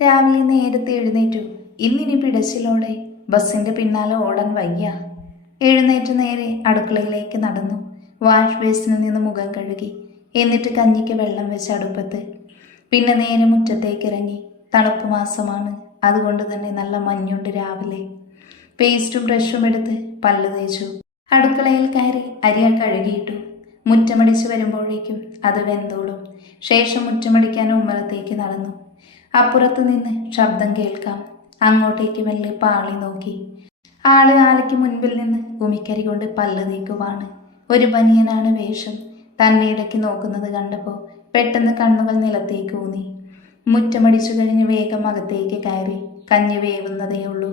രാവിലെ നേരത്തെ എഴുന്നേറ്റു. ഇന്നിനി പിടച്ചിലോടെ. ബസ്സിന്റെ പിന്നാലെ ഓടാൻ വയ്യ. എഴുന്നേറ്റ് നേരെ അടുക്കളയിലേക്ക് നടന്നു. വാഷ് ബേസിനിൽ നിന്ന് മുഖം കഴുകി. എന്നിട്ട് കഞ്ഞിക്ക് വെള്ളം വെച്ച് അടുപ്പത്ത്. പിന്നെ നേരെ മുറ്റത്തേക്ക് ഇറങ്ങി. തണുപ്പ് മാസമാണ്. അതുകൊണ്ട് തന്നെ നല്ല മഞ്ഞുണ്ട് രാവിലെ. പേസ്റ്റും ബ്രഷും എടുത്ത് പല്ല് തേച്ചു. അടുക്കളയിൽ കയറി അരിയ കഴുകിയിട്ടു. മുറ്റമടിച്ച് വരുമ്പോഴേക്കും അത് വെന്തോളും. ശേഷം മുറ്റമടിക്കാൻ ഉമ്മറത്തേക്ക് നടന്നു. അപ്പുറത്ത് നിന്ന് ശബ്ദം കേൾക്കാം. അങ്ങോട്ടേക്ക് മെല്ലെ പാളി നോക്കി. ആൾ ആലയ്ക്ക് മുൻപിൽ നിന്ന് ഉമിക്കരി കൊണ്ട് പല്ല് നീക്കുവാണ്. ഒരു ബനിയനാണ് വേഷം. തന്നെ ഇടയ്ക്ക് നോക്കുന്നത് കണ്ടപ്പോൾ പെട്ടെന്ന് കണ്ണുകൾ നിലത്തേക്ക് ഊന്നി. മുറ്റമടിച്ചു കഴിഞ്ഞ് വേഗം അകത്തേക്ക് കയറി കഞ്ഞി വേവുന്നതേ ഉള്ളൂ.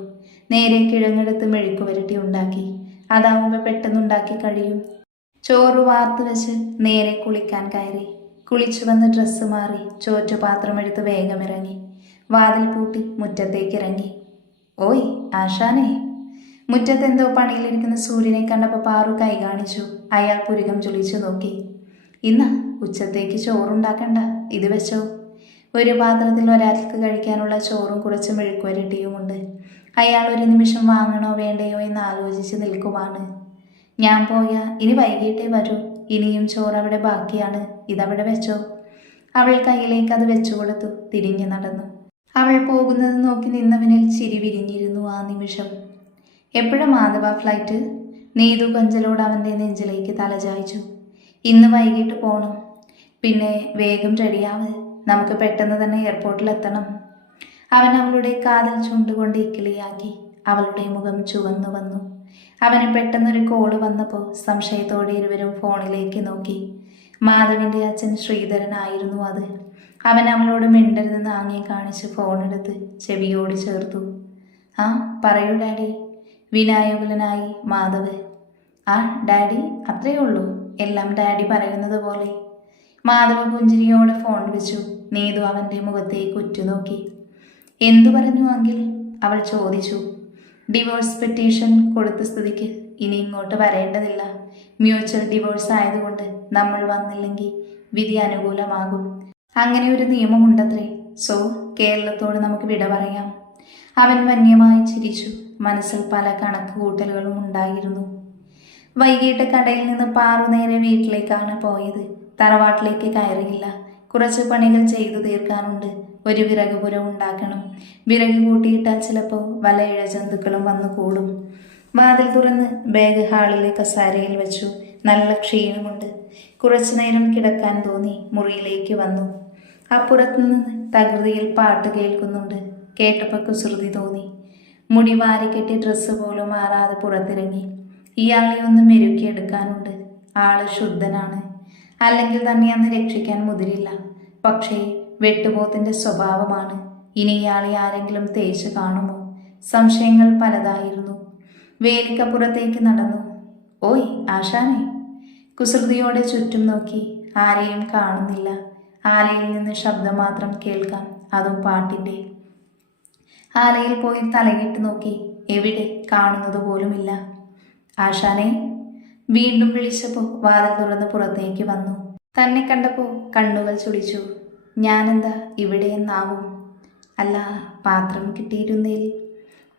നേരെ കിഴങ്ങെടുത്ത് മെഴുക്ക് വരട്ടി ഉണ്ടാക്കി. അതാവുമ്പോൾ പെട്ടെന്നുണ്ടാക്കി കഴിയും. ചോറ് വാർത്ത് വെച്ച് നേരെ കുളിക്കാൻ കയറി. കുളിച്ചു വന്ന് ഡ്രസ്സ് മാറി ചോറ്റുപാത്രമെടുത്ത് വേഗമിറങ്ങി വാതിൽ പൂട്ടി മുറ്റത്തേക്ക് ഇറങ്ങി ഓയ് ആശാനേ. മുറ്റത്തെന്തോ പണിയിലിരിക്കുന്ന സൂര്യനെ കണ്ടപ്പോൾ പാറു കൈ കാണിച്ചു. അയാൾ പുരുകം ചൊളിച്ചു നോക്കി. ഇന്ന ഉച്ചത്തേക്ക് ചോറുണ്ടാക്കണ്ട. ഇത് വെച്ചോ. ഒരു പാത്രത്തിൽ ഒരാൾക്ക് കഴിക്കാനുള്ള ചോറും കുറച്ച് മെഴുക്കുവരട്ടിയുമുണ്ട്. അയാൾ ഒരു നിമിഷം വാങ്ങണോ വേണ്ടയോ എന്ന് ആലോചിച്ച് നിൽക്കുവാണ്. ഞാൻ പോയാ ഇനി വൈകിട്ടേ വരൂ. ഇനിയും ചോറവിടെ ബാക്കിയാണ്. ഇതവിടെ വെച്ചോ? അവൾ കയ്യിലേക്ക് അത് വെച്ചു കൊടുത്തു തിരിഞ്ഞു നടന്നു. അവൾ പോകുന്നത് നോക്കി നിന്നവനിൽ ചിരി വിരിഞ്ഞിരുന്നു ആ നിമിഷം. എപ്പോഴും മാധവ ഫ്ലൈറ്റ് നീതു കൊഞ്ചലോട് അവന്റെ നെഞ്ചിലേക്ക് തലചായ്ച്ചു ഇന്ന് വൈകിട്ട് പോകണം പിന്നെ വേഗം റെഡിയാവ് നമുക്ക് പെട്ടെന്ന് തന്നെ എയർപോർട്ടിൽ എത്തണം അവൻ അവളുടെ കാതൽ ചുണ്ടുകൊണ്ട് ഇക്കിളിയാക്കി. അവളുടെ മുഖം ചുവന്നു വന്നു. അവന് പെട്ടെന്നൊരു കോൾ വന്നപ്പോൾ സംശയത്തോടെ ഇരുവരും ഫോണിലേക്ക് നോക്കി. മാധവിന്റെ അച്ഛൻ ശ്രീധരനായിരുന്നു അത്. അവൻ അവളോട് മിണ്ടരുതെന്ന് ആംഗ്യം കാണിച്ച് ഫോണെടുത്ത് ചെവിയോട് ചേർത്തു. ആ പറയൂ ഡാഡി. വിനായകുലനായി മാധവ്. ആ ഡാഡി അത്രയേ ഉള്ളൂ. എല്ലാം ഡാഡി പറയുന്നത് പോലെ. മാധവ് പുഞ്ചിരിയോടെ ഫോൺ വെച്ചു. നീതു അവന്റെ മുഖത്തേക്ക് ഉറ്റുനോക്കി. എന്തു പറഞ്ഞു അങ്കിൽ അവൾ ചോദിച്ചു. ഡിവോഴ്സ് പെറ്റീഷൻ കൊടുത്ത സ്ഥിതിക്ക് ഇനി ഇങ്ങോട്ട് വരേണ്ടതില്ല. മ്യൂച്വൽ ഡിവോഴ്സ് ആയതുകൊണ്ട് നമ്മൾ വന്നില്ലെങ്കിൽ വിധി അനുകൂലമാകും. അങ്ങനെ ഒരു നിയമമുണ്ടത്രേ സോ കേരളത്തോട് നമുക്ക് വിട പറയാം. അവൻ വന്യമായി ചിരിച്ചു. മനസ്സിൽ പല കണക്ക് കൂട്ടലുകളും ഉണ്ടായിരുന്നു. വൈകിട്ട് കടയിൽ നിന്ന് പാറു നേരെ വീട്ടിലേക്കാണ് പോയത്. തറവാട്ടിലേക്ക് കയറിയില്ല. കുറച്ച് പണികൾ ചെയ്തു തീർക്കാനുണ്ട്. ഒരു വിറകുപുരം ഉണ്ടാക്കണം. വിറക് കൂട്ടിയിട്ടാൽ ചിലപ്പോൾ വല ഇഴജന്തുക്കളും വന്നു കൂടും. വാതിൽ തുറന്ന് ബാഗ് ഹാളിലെ കസാരയിൽ വെച്ചു. നല്ല ക്ഷീണമുണ്ട്. കുറച്ചു നേരം കിടക്കാൻ തോന്നി മുറിയിലേക്ക് വന്നു. അപ്പുറത്തു നിന്ന് തകൃതിയിൽ പാട്ട് കേൾക്കുന്നുണ്ട്. കേട്ടപ്പോൾ കുസൃതി തോന്നി. മുടി വാരിക്കെട്ടി ഡ്രസ്സ് പോലും മാറാതെ പുറത്തിറങ്ങി. ഇയാളെ ഒന്ന് മെരുക്കിയെടുക്കാനുണ്ട് ആൾ ശുദ്ധനാണ്. അല്ലെങ്കിൽ തന്നെ അന്ന് രക്ഷിക്കാൻ മുതിരില്ല. പക്ഷേ വെട്ടുപോത്തിന്റെ സ്വഭാവമാണ്. ഇനി ഇയാളെ ആരെങ്കിലും തേച്ച് കാണുമോ? സംശയങ്ങൾ പലതായിരുന്നു. വേലിക്കപ്പുറത്തേക്ക് നടന്നു. ഓയ് ആശാനെ. കുസൃതിയോടെ ചുറ്റും നോക്കി. ആരെയും കാണുന്നില്ല. ആലയിൽ നിന്ന് ശബ്ദം മാത്രം കേൾക്കാം. അതും പാട്ടിന്റെ ആലയിൽ പോയി തലകിട്ട് നോക്കി. എവിടെ? കാണുന്നത് പോലുമില്ല. ആശാനെ. വീണ്ടും വിളിച്ചപ്പോൾ വാതിൽ തുറന്ന് പുറത്തേക്ക് വന്നു. തന്നെ കണ്ടപ്പോൾ കണ്ണുകൾ ചുളിച്ചു. ഞാനെന്താ ഇവിടെ എന്നാവും അല്ല പാത്രം കിട്ടിയിരുന്നേൽ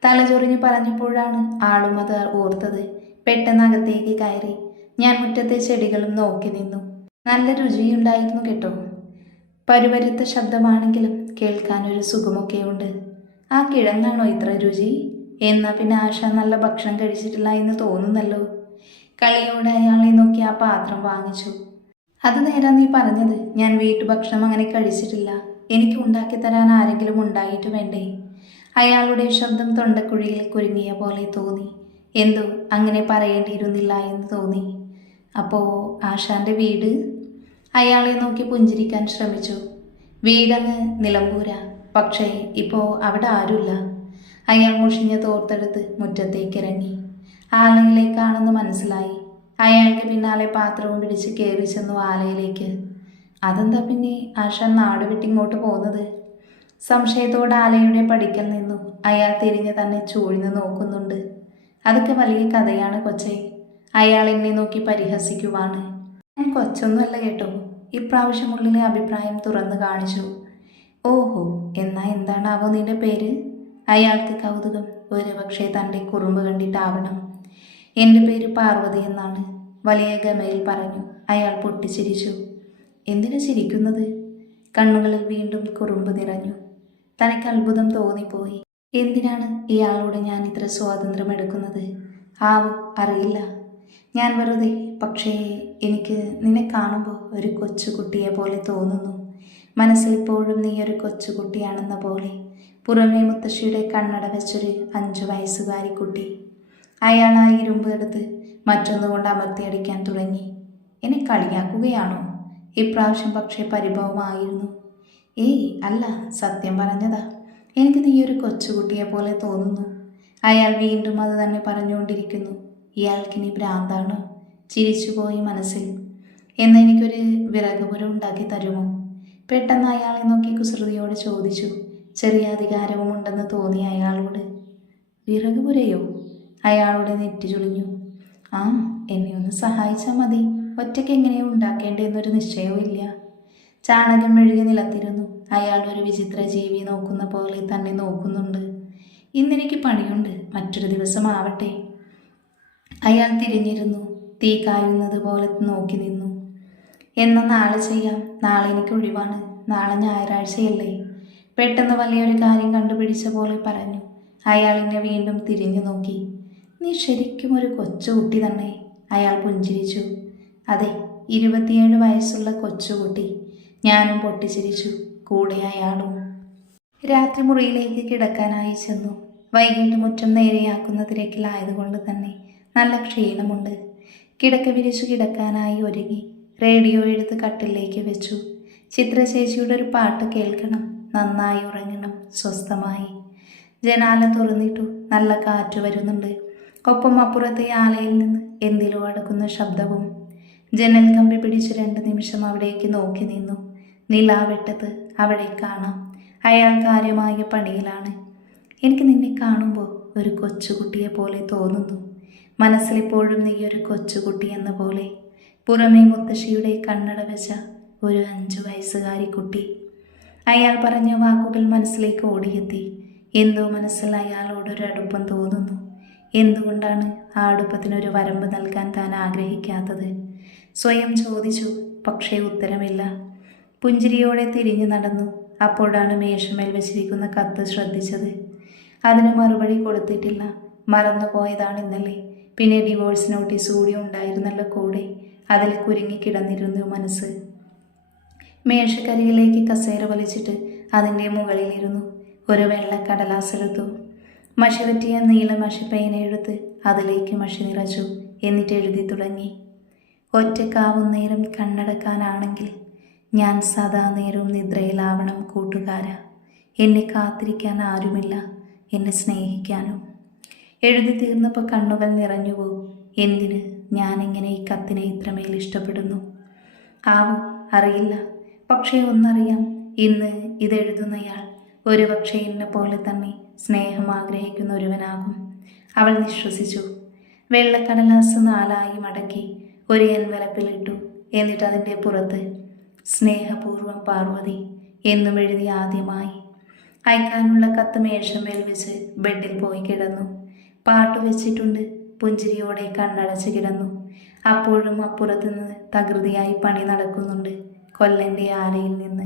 തലചൊറിഞ്ഞ് പറഞ്ഞപ്പോഴാണ് ആളും അത് ഓർത്തത്. പെട്ടെന്ന് അകത്തേക്ക് കയറി ഞാൻ മുറ്റത്തെ ചെടികളും നോക്കി നിന്നു. നല്ല രുചിയുണ്ടായിരുന്നു കേട്ടോ. പരുപരുത്ത ശബ്ദമാണെങ്കിലും കേൾക്കാനൊരു സുഖമൊക്കെയുണ്ട്. ആ കിഴങ്ങാണോ ഇത്ര രുചി? എന്നാൽ പിന്നെ ആശ നല്ല ഭക്ഷണം കഴിച്ചിട്ടില്ല എന്ന് തോന്നുന്നല്ലോ. കളിയോടെ അയാളെ നോക്കി ആ പാത്രം വാങ്ങിച്ചു. അത് നേരാ നീ പറഞ്ഞത്. ഞാൻ വീട്ടുഭക്ഷണം അങ്ങനെ കഴിച്ചിട്ടില്ല. എനിക്ക് ഉണ്ടാക്കി തരാൻ ആരെങ്കിലും ഉണ്ടായിട്ട് വേണ്ടേ? അയാളുടെ ശബ്ദം തൊണ്ടക്കുഴിയിൽ കുരുങ്ങിയ പോലെ തോന്നി. എന്തോ അങ്ങനെ പറയേണ്ടിയിരുന്നില്ല എന്ന് തോന്നി. അപ്പോ ആശാന്റെ വീട്? അയാളെ നോക്കി പുഞ്ചിരിക്കാൻ ശ്രമിച്ചു. വീടങ്ങ് നിലമ്പൂര. പക്ഷേ ഇപ്പോ അവിടെ ആരുമില്ല. അയാൾ മുഷിഞ്ഞ തോർത്തെടുത്ത് മുറ്റത്തേക്ക് ഇറങ്ങി ആലയിലേക്കാണെന്ന് മനസ്സിലായി. അയാൾക്ക് പിന്നാലെ പാത്രവും പിടിച്ച് കയറി ചെന്നു ആലയിലേക്ക്. അതെന്താ പിന്നെ ആശ നാട് വിട്ടിങ്ങോട്ട് പോകുന്നത് സംശയത്തോടെ ആലയുടെ പടിക്കൽ നിന്നു. അയാൾ തിരിഞ്ഞ് തന്നെ ചൂഴ്ന്ന് നോക്കുന്നുണ്ട്. അതൊക്കെ വലിയ കഥയാണ് കൊച്ചെ. അയാൾ എന്നെ നോക്കി പരിഹസിക്കുവാണ്. ഞാൻ കൊച്ചൊന്നുമല്ല കേട്ടോ. ഇപ്രാവശ്യം ഉള്ളിലെ അഭിപ്രായം തുറന്നു കാണിച്ചു. ഓഹോ എന്നാ എന്താണാവോ നിന്റെ പേര്? അയാൾക്ക് കൗതുകം. ഒരുപക്ഷെ തന്റെ കുറുമ്പ് കണ്ടിട്ടാവണം. എന്റെ പേര് പാർവതി എന്നാണ്. വലിയ ഗമയിൽ പറഞ്ഞു. അയാൾ പൊട്ടിച്ചിരിച്ചു. എന്തിനു ചിരിക്കുന്നത്? കണ്ണുകളിൽ വീണ്ടും കുറുമ്പ് നിറഞ്ഞു. തനിക്ക് അത്ഭുതം തോന്നിപ്പോയി. എന്തിനാണ് ഇയാളോട് ഞാൻ ഇത്ര സ്വാതന്ത്ര്യം എടുക്കുന്നത്? ആവോ അറിയില്ല. ഞാൻ വെറുതെ പക്ഷേ എനിക്ക് നിന്നെ കാണുമ്പോൾ ഒരു കൊച്ചുകുട്ടിയെ പോലെ തോന്നുന്നു. മനസ്സിൽ ഇപ്പോഴും നീ ഒരു കൊച്ചുകുട്ടിയാണെന്ന പോലെ. പുറമേ മുത്തശ്ശിയുടെ കണ്ണട വെച്ചൊരു അഞ്ചു വയസ്സുകാരി കുട്ടി അയാൾ ആ ഇരുമ്പ് എടുത്ത് മറ്റൊന്നുകൊണ്ട് അമർത്തിയടിക്കാൻ തുടങ്ങി. എന്നെ കളിയാക്കുകയാണോ? ഇപ്രാവശ്യം പക്ഷേ പരിഭവമായിരുന്നു. ഏയ് അല്ല സത്യം പറഞ്ഞതാ. എനിക്ക് നീ ഒരു കൊച്ചുകുട്ടിയെ പോലെ തോന്നുന്നു. അയാൾ വീണ്ടും അത് തന്നെ പറഞ്ഞുകൊണ്ടിരിക്കുന്നു. ഇയാൾക്കിനി ഭ്രാന്താണ്? ചിരിച്ചുപോയി മനസ്സിൽ. എന്ന് എനിക്കൊരു വിറകുപുരം ഉണ്ടാക്കി തരുമോ? പെട്ടെന്ന് അയാളെ നോക്കി കുസൃതിയോട് ചോദിച്ചു. ചെറിയ അധികാരവും ഉണ്ടെന്ന് തോന്നി അയാളോട് വിറകുപുരയോ? അയാളുടെ നെറ്റി ചുളിഞ്ഞു. ആ എന്നെ ഒന്ന് സഹായിച്ചാൽ മതി. ഒറ്റയ്ക്ക് എങ്ങനെയോ ഉണ്ടാക്കേണ്ടതെന്നൊരു നിശ്ചയവും ഇല്ല. ചാണകം മെഴുകി നിലത്തിരുന്നു. അയാൾ ഒരു വിചിത്ര ജീവി നോക്കുന്ന പോലെ തന്നെ നോക്കുന്നുണ്ട്. ഇന്നെനിക്ക് പണിയുണ്ട്. മറ്റൊരു ദിവസം ആവട്ടെ അയാൾ തിരിഞ്ഞിരുന്നു. തീ കായുന്നത് പോലെ നോക്കി നിന്നു. എന്നാൽ നാളെ ചെയ്യാം. നാളെ എനിക്ക് ഒഴിവാണ്. നാളെ ഞായറാഴ്ചയല്ലേ. പെട്ടെന്ന് വലിയൊരു കാര്യം കണ്ടുപിടിച്ച പോലെ പറഞ്ഞു. അയാൾ എന്നെ വീണ്ടും തിരിഞ്ഞു നോക്കി. നീ ശരിക്കും ഒരു കൊച്ചുകുട്ടി തന്നെ? അയാൾ പുഞ്ചിരിച്ചു. അതെ ഇരുപത്തിയേഴ് വയസ്സുള്ള കൊച്ചുകുട്ടി. ഞാനും പൊട്ടിച്ചിരിച്ചു. കൂടെ അയാളും. രാത്രി മുറിയിലേക്ക് കിടക്കാനായി ചെന്നു. വൈകിട്ട് മുറ്റം നേരെയാക്കുന്ന തിരക്കിലായതുകൊണ്ട് തന്നെ നല്ല ക്ഷീണമുണ്ട്. കിടക്ക വിരിച്ചു കിടക്കാനായി ഒരുങ്ങി റേഡിയോ എടുത്ത് കട്ടിലേക്ക് വെച്ചു. ചിത്രശേഷിയുടെ ഒരു പാട്ട് കേൾക്കണം. നന്നായി ഉറങ്ങണം. സ്വസ്ഥമായി. ജനാല തുറന്നിട്ടു നല്ല കാറ്റ് വരുന്നുണ്ട്. ഒപ്പം അപ്പുറത്തെ ആലയിൽ നിന്ന് എന്തിലോ അടക്കുന്ന ശബ്ദവും ജനൽ കമ്പി പിടിച്ച് രണ്ട് നിമിഷം അവിടേക്ക് നോക്കി നിന്നു. നിലാവെട്ടത്ത് അവിടെ കാണാം. അയാൾ കാര്യമായ പണിയിലാണ്. എനിക്ക് നിന്നെ കാണുമ്പോൾ ഒരു കൊച്ചുകുട്ടിയെ പോലെ തോന്നുന്നു. മനസ്സിലിപ്പോഴും നീ ഒരു കൊച്ചുകുട്ടി എന്ന പോലെ. പുറമേ മുത്തശ്ശിയുടെ കണ്ണട വെച്ച ഒരു അഞ്ചു വയസ്സുകാരി കുട്ടി. അയാൾ പറഞ്ഞ വാക്കുകൾ മനസ്സിലേക്ക് ഓടിയെത്തി. എന്തോ മനസ്സിൽ അയാളോടൊരു അടുപ്പം തോന്നുന്നു. എന്തുകൊണ്ടാണ് ആ അടുപ്പത്തിനൊരു വരമ്പ് നൽകാൻ താൻ ആഗ്രഹിക്കാത്തത്? സ്വയം ചോദിച്ചു പക്ഷേ ഉത്തരമില്ല. പുഞ്ചിരിയോടെ തിരിഞ്ഞു നടന്നു. അപ്പോഴാണ് മേശമേൽ വെച്ചിരിക്കുന്ന കത്ത് ശ്രദ്ധിച്ചത്. അതിന് മറുപടി കൊടുത്തിട്ടില്ല. മറന്നു പോയതാണ് ഇന്നലെ പിന്നെ ഡിവോഴ്സ് നോട്ടീസ് കൂടി ഉണ്ടായിരുന്നല്ലോ കൂടെ. അതിൽ കുരുങ്ങി കിടന്നിരുന്നു മനസ്സ്. മേശക്കരിയിലേക്ക് കസേര വലിച്ചിട്ട് അതിന്റെ മുകളിലിരുന്നു. ഒരു വെള്ള കടലാസ് എടുത്തു മഷി പറ്റിയ നീല മഷി പേന എടുത്ത് അതിലേക്ക് മഷി നിറച്ചു എന്നിട്ട് എഴുതി തുടങ്ങി. ഒറ്റക്കാവുന്നേരം കണ്ണടക്കാനാണെങ്കിൽ ഞാൻ സദാ നേരവും നിദ്രയിലാവണം കൂട്ടുകാര. എന്നെ കാത്തിരിക്കാൻ ആരുമില്ല എന്നെ സ്നേഹിക്കാനും. എഴുതി തീർന്നപ്പോൾ കണ്ണുകൾ നിറഞ്ഞുപോകും എന്തിന് ഞാനിങ്ങനെ ഈ കത്തിനെ ഇത്രമേൽ ഇഷ്ടപ്പെടുന്നു? ആവും അറിയില്ല. പക്ഷേ ഒന്നറിയാം ഇന്ന് ഇതെഴുതുന്നയാൾ ഒരുപക്ഷെ എന്നെ പോലെ തന്നെ സ്നേഹം ആഗ്രഹിക്കുന്ന ഒരുവനാകും. അവൾ നിശ്വസിച്ചു. വെള്ളക്കടലാസ് നാലായി മടക്കി ഒരു എൻവലപ്പിലിട്ടു. എന്നിട്ട് അതിന്റെ പുറത്ത് സ്നേഹപൂർവം പാർവതി എന്നും എഴുതി ആദ്യമായി. അയക്കാനുള്ള കത്ത് മേശമേൽ വെച്ച് ബെഡിൽ പോയി കിടന്നു. പാട്ട് വെച്ചിട്ടുണ്ട് പുഞ്ചിരിയോടെ കണ്ണടച്ച് കിടന്നു. അപ്പോഴും അപ്പുറത്തുനിന്ന് തകൃതിയായി പണി നടക്കുന്നുണ്ട് കൊല്ലന്റെ ആലയിൽ നിന്ന്.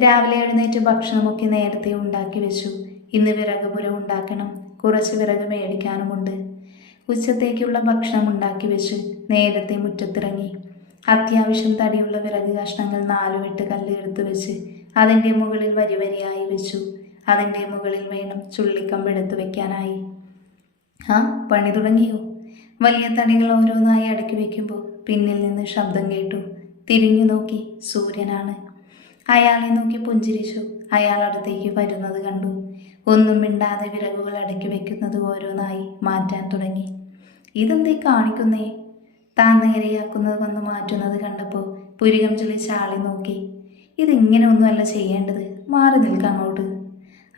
രാവിലെ എഴുന്നേറ്റ് ഭക്ഷണമൊക്കെ നേരത്തെ ഉണ്ടാക്കി വെച്ചു. ഇന്ന് വിറകുപുരം ഉണ്ടാക്കണം. കുറച്ച് വിറക് മേടിക്കാനുമുണ്ട്. ഉച്ചത്തേക്കുള്ള ഭക്ഷണം ഉണ്ടാക്കി വെച്ച് നേരത്തെ മുറ്റത്തിറങ്ങി. അത്യാവശ്യം തടിയുള്ള വിറക് കഷ്ണങ്ങൾ നാലുവെട്ട് കല്ല് എടുത്തു വെച്ച് അതിന്റെ മുകളിൽ വരി വരിയായി വെച്ചു. അതിന്റെ മുകളിൽ വേണം ചുള്ളിക്കമ്പെടുത്ത് വെക്കാനായി. ആ പണി തുടങ്ങിയോ? വലിയ തടികൾ ഓരോന്നായി അടുക്കി വയ്ക്കുമ്പോൾ പിന്നിൽ നിന്ന് ശബ്ദം കേട്ടു. തിരിഞ്ഞു നോക്കി സൂര്യനാണ്. അയാളെ നോക്കി പുഞ്ചിരിച്ചു. അയാൾ അടുത്തേക്ക് വരുന്നത് കണ്ടു. ഒന്നും മിണ്ടാതെ വിറകുകൾ അടക്കി വെക്കുന്നത് ഓരോന്നായി മാറ്റാൻ തുടങ്ങി. ഇതെന്തേ കാണിക്കുന്നേ? താൻ നേരെയാക്കുന്നത് വന്ന് മാറ്റുന്നത് കണ്ടപ്പോൾ പുരികം ചൊളിച്ച് ആളെ നോക്കി. ഇതിങ്ങനെ ഒന്നുമല്ല ചെയ്യേണ്ടത്. മാറി നിൽക്കാം അങ്ങോട്ട്.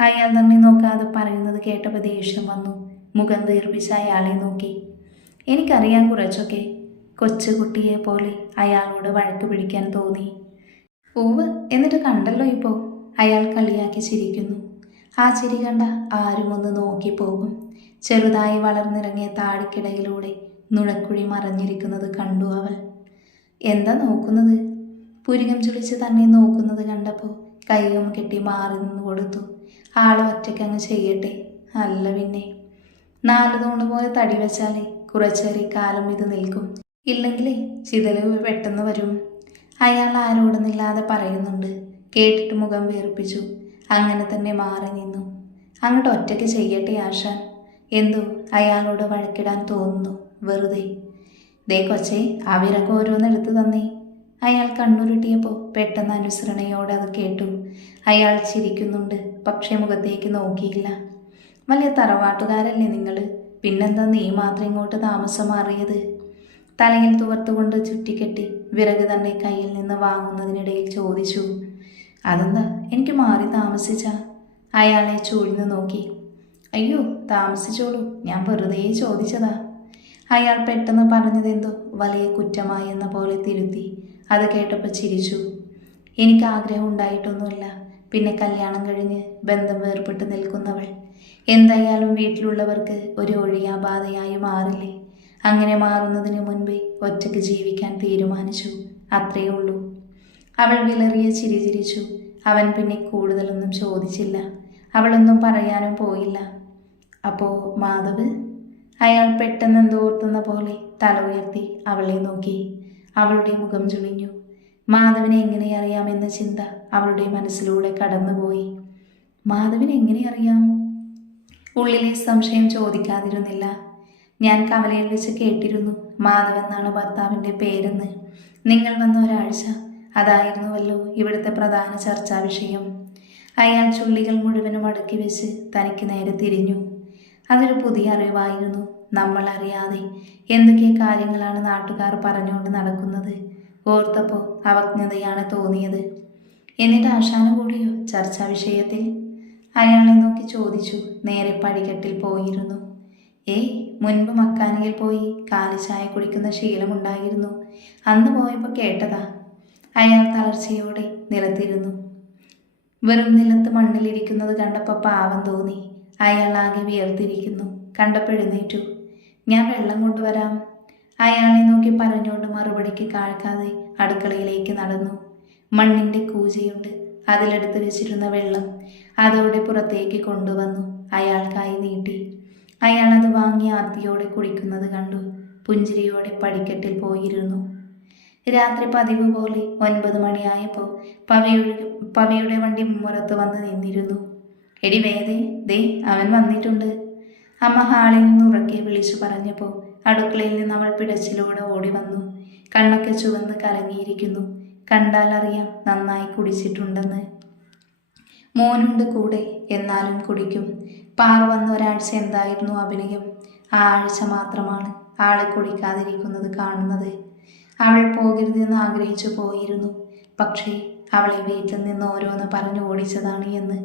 അയാൾ തന്നെ നോക്കാതെ പറയുന്നത് കേട്ടപ്പോൾ ദേഷ്യം വന്നു. മുഖം തീർപ്പിച്ച അയാളെ നോക്കി. എനിക്കറിയാൻ കുറച്ചൊക്കെ. കൊച്ചുകുട്ടിയെ പോലെ അയാളോട് വഴക്ക് പിടിക്കാൻ തോന്നി. ഉവ് എന്നിട്ട് കണ്ടല്ലോ ഇപ്പോൾ അയാൾ കളിയാക്കി ചിരിക്കുന്നു. ആ ചിരി കണ്ട ആരും ഒന്ന് നോക്കിപ്പോകും ചെറുതായി വളർന്നിറങ്ങിയ താടിക്കിടയിലൂടെ നുണക്കുഴി മറഞ്ഞിരിക്കുന്നത് കണ്ടു അവൾ. എന്താ നോക്കുന്നത്? പുരികം ചുളിച്ച് തന്നെ നോക്കുന്നത് കണ്ടപ്പോൾ കൈകം കെട്ടി മാറി നിന്ന് കൊടുത്തു. ആൾ ഒറ്റയ്ക്കങ്ങ് ചെയ്യട്ടെ. അല്ല പിന്നെ. നാല് തൂണ് പോലെ തടി വെച്ചാലേ കുറച്ചേറെ കാലം ഇത് നിൽക്കും. ഇല്ലെങ്കിലേ ചിതൽ പെട്ടെന്ന് വരും. അയാൾ ആരോടുന്നില്ലാതെ പറയുന്നുണ്ട്. കേട്ടിട്ട് മുഖം വീർപ്പിച്ചു. അങ്ങനെ തന്നെ മാറി നിന്നു. അങ്ങോട്ട് ഒറ്റയ്ക്ക് ചെയ്യട്ടെ ആശാൻ. എന്തോ അയാളോട് വഴക്കിടാൻ തോന്നുന്നു വെറുതെ. ദേ കൊച്ചേ അവരൊക്കെ ഓരോന്നെടുത്ത് തന്നേ. അയാൾ കണ്ണുരുട്ടിയപ്പോൾ പെട്ടെന്ന് അനുസരണയോടെ അത് കേട്ടു. അയാൾ ചിരിക്കുന്നുണ്ട് പക്ഷേ മുഖത്തേക്ക് നോക്കിയില്ല. വലിയ തറവാട്ടുകാരല്ലേ നിങ്ങൾ പിന്നെന്താ നീ മാത്രം ഇങ്ങോട്ട് താമസം മാറിയത്? തലയിൽ തുവർത്തുകൊണ്ട് ചുറ്റിക്കെട്ടി വിറക് തന്നെ കയ്യിൽ നിന്ന് വാങ്ങുന്നതിനിടയിൽ ചോദിച്ചു അതെന്താ? എനിക്ക് മാറി താമസിച്ച? അയാളെ ചൂഴ്ന്നു നോക്കി. അയ്യോ താമസിച്ചോളൂ. ഞാൻ വെറുതെ ചോദിച്ചതാ. അയാൾ പെട്ടെന്ന് പറഞ്ഞതെന്തോ വലിയ കുറ്റമായി എന്ന പോലെ തിരുത്തി. അത് കേട്ടപ്പോൾ ചിരിച്ചു. എനിക്ക് ആഗ്രഹം ഉണ്ടായിട്ടൊന്നുമില്ല. പിന്നെ കല്യാണം കഴിഞ്ഞ് ബന്ധം വേർപെട്ട് നിൽക്കുന്നവൾ. എന്തായാലും വീട്ടിലുള്ളവർക്ക് ഒരു ഒഴിയാബാധയായി മാറില്ലേ? അങ്ങനെ മാറുന്നതിന് മുൻപേ ഒറ്റയ്ക്ക് ജീവിക്കാൻ തീരുമാനിച്ചു. അത്രയേ ഉള്ളൂ. അവൾ വിളറിയ ചിരി ചിരിച്ചു. അവൻ പിന്നെ കൂടുതലൊന്നും ചോദിച്ചില്ല. അവളൊന്നും പറയാനും പോയില്ല. അപ്പോൾ മാധവ്? അയാൾ പെട്ടെന്ന് എന്തോർത്തുന്ന പോലെ തല ഉയർത്തി അവളെ നോക്കി. അവളുടെ മുഖം ചുളിഞ്ഞു. മാധവിനെ എങ്ങനെ അറിയാമെന്ന ചിന്ത അവളുടെ മനസ്സിലൂടെ കടന്നുപോയി. മാധവിനെ എങ്ങനെ അറിയാം? ഉള്ളിലെ സംശയം ചോദിക്കാതിരുന്നില്ല. ഞാൻ കവലയിൽ വെച്ച് കേട്ടിരുന്നു മാധവെന്നാണ് ഭർത്താവിന്റെ പേരെന്ന്. നിങ്ങൾ വന്ന ഒരാഴ്ച. അതായിരുന്നുവല്ലോ ഇവിടുത്തെ പ്രധാന ചർച്ചാ വിഷയം. അയാൾ ചുള്ളികൾ മുഴുവനും അടക്കി വെച്ച് തനിക്ക് നേരെ തിരിഞ്ഞു. അതൊരു പുതിയ അറിവായിരുന്നു. നമ്മൾ അറിയാതെ എന്തൊക്കെ കാര്യങ്ങളാണ് നാട്ടുകാർ പറഞ്ഞുകൊണ്ട് നടക്കുന്നത്. ഓർത്തപ്പോൾ അവജ്ഞതയാണ് തോന്നിയത്. എന്നിട്ട് ആശാനം കൂടിയോ ചർച്ചാ വിഷയത്തിൽ? അയാളെ നോക്കി ചോദിച്ചു. നേരെ പടികെട്ടിൽ പോയിരുന്നു. ഏയ് മുൻപ് മക്കാനിയിൽ പോയി കാലിച്ചായ കുടിക്കുന്ന ശീലമുണ്ടായിരുന്നു അന്ന് പോയപ്പോൾ കേട്ടതാ. അയാൾ തളർച്ചയോടെ നിലത്തിരുന്നു. വെറും നിലത്ത് മണ്ണിലിരിക്കുന്നത് കണ്ടപ്പോൾ പാവം തോന്നി. അയാൾ ആകെ വിയർത്തിരിക്കുന്നു. കണ്ടപ്പെഴുന്നേറ്റു ഞാൻ വെള്ളം കൊണ്ടുവരാം. അയാളെ നോക്കി പറഞ്ഞുകൊണ്ട് മറുപടിക്ക് കാഴ്ക്കാതെ അടുക്കളയിലേക്ക് നടന്നു. മണ്ണിന്റെ കൂജയുണ്ട്. അതിലെടുത്ത് വെച്ചിരുന്ന വെള്ളം അതോടെ പുറത്തേക്ക് കൊണ്ടുവന്നു. അയാൾക്കായി നീട്ടി. അയാൾ അത് വാങ്ങി ആർത്തിയോടെ കുടിക്കുന്നത് കണ്ടു. പുഞ്ചിരിയോടെ പടിക്കെട്ടിൽ പോയിരുന്നു. രാത്രി പതിവ് പോലെ ഒൻപത് മണിയായപ്പോൾ പവയുടെ പവയുടെ വണ്ടി മുമ്പുറത്ത് വന്ന് നിന്നിരുന്നു. എടി വേദേ ദേ അവൻ വന്നിട്ടുണ്ട്. അമ്മ ഹാളിൽ നിന്ന് ഉറക്കെ വിളിച്ചു പറഞ്ഞപ്പോൾ അടുക്കളയിൽ നിന്ന് അവൾ പിടച്ചിലൂടെ ഓടി വന്നു. കണ്ണൊക്കെ ചുവന്ന് കലങ്ങിയിരിക്കുന്നു. കണ്ടാൽ അറിയാം നന്നായി കുടിച്ചിട്ടുണ്ടെന്ന്. മോനുണ്ട് കൂടെ എന്നാലും കുടിക്കും. പാറ വന്ന ഒരാഴ്ച എന്തായിരുന്നു അഭിനയം? ആ ആഴ്ച മാത്രമാണ് ആളെ കുടിക്കാതിരിക്കുന്നത് കാണുന്നത്. അവൾ പോകരുതെന്ന് ആഗ്രഹിച്ചു പോയിരുന്നു. പക്ഷേ അവളെ വീട്ടിൽ നിന്ന് ഓരോന്ന് പറഞ്ഞു ഓടിച്ചതാണ് എന്ന്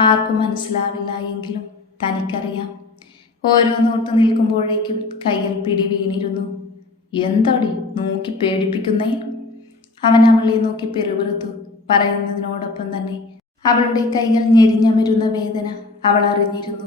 ആർക്കും മനസ്സിലാവില്ല എങ്കിലും തനിക്കറിയാം. ഓരോന്നോർത്ത് നിൽക്കുമ്പോഴേക്കും കയ്യിൽ പിടി വീണിരുന്നു. എന്തടി നോക്കി പേടിപ്പിക്കുന്നേ? അവൻ അവളെ നോക്കി പെറുപിറുത്തു പറയുന്നതിനോടൊപ്പം തന്നെ അവളുടെ കൈകൾ ഞെരിഞ്ഞമരുന്ന വേദന അവൾ അറിഞ്ഞിരുന്നു.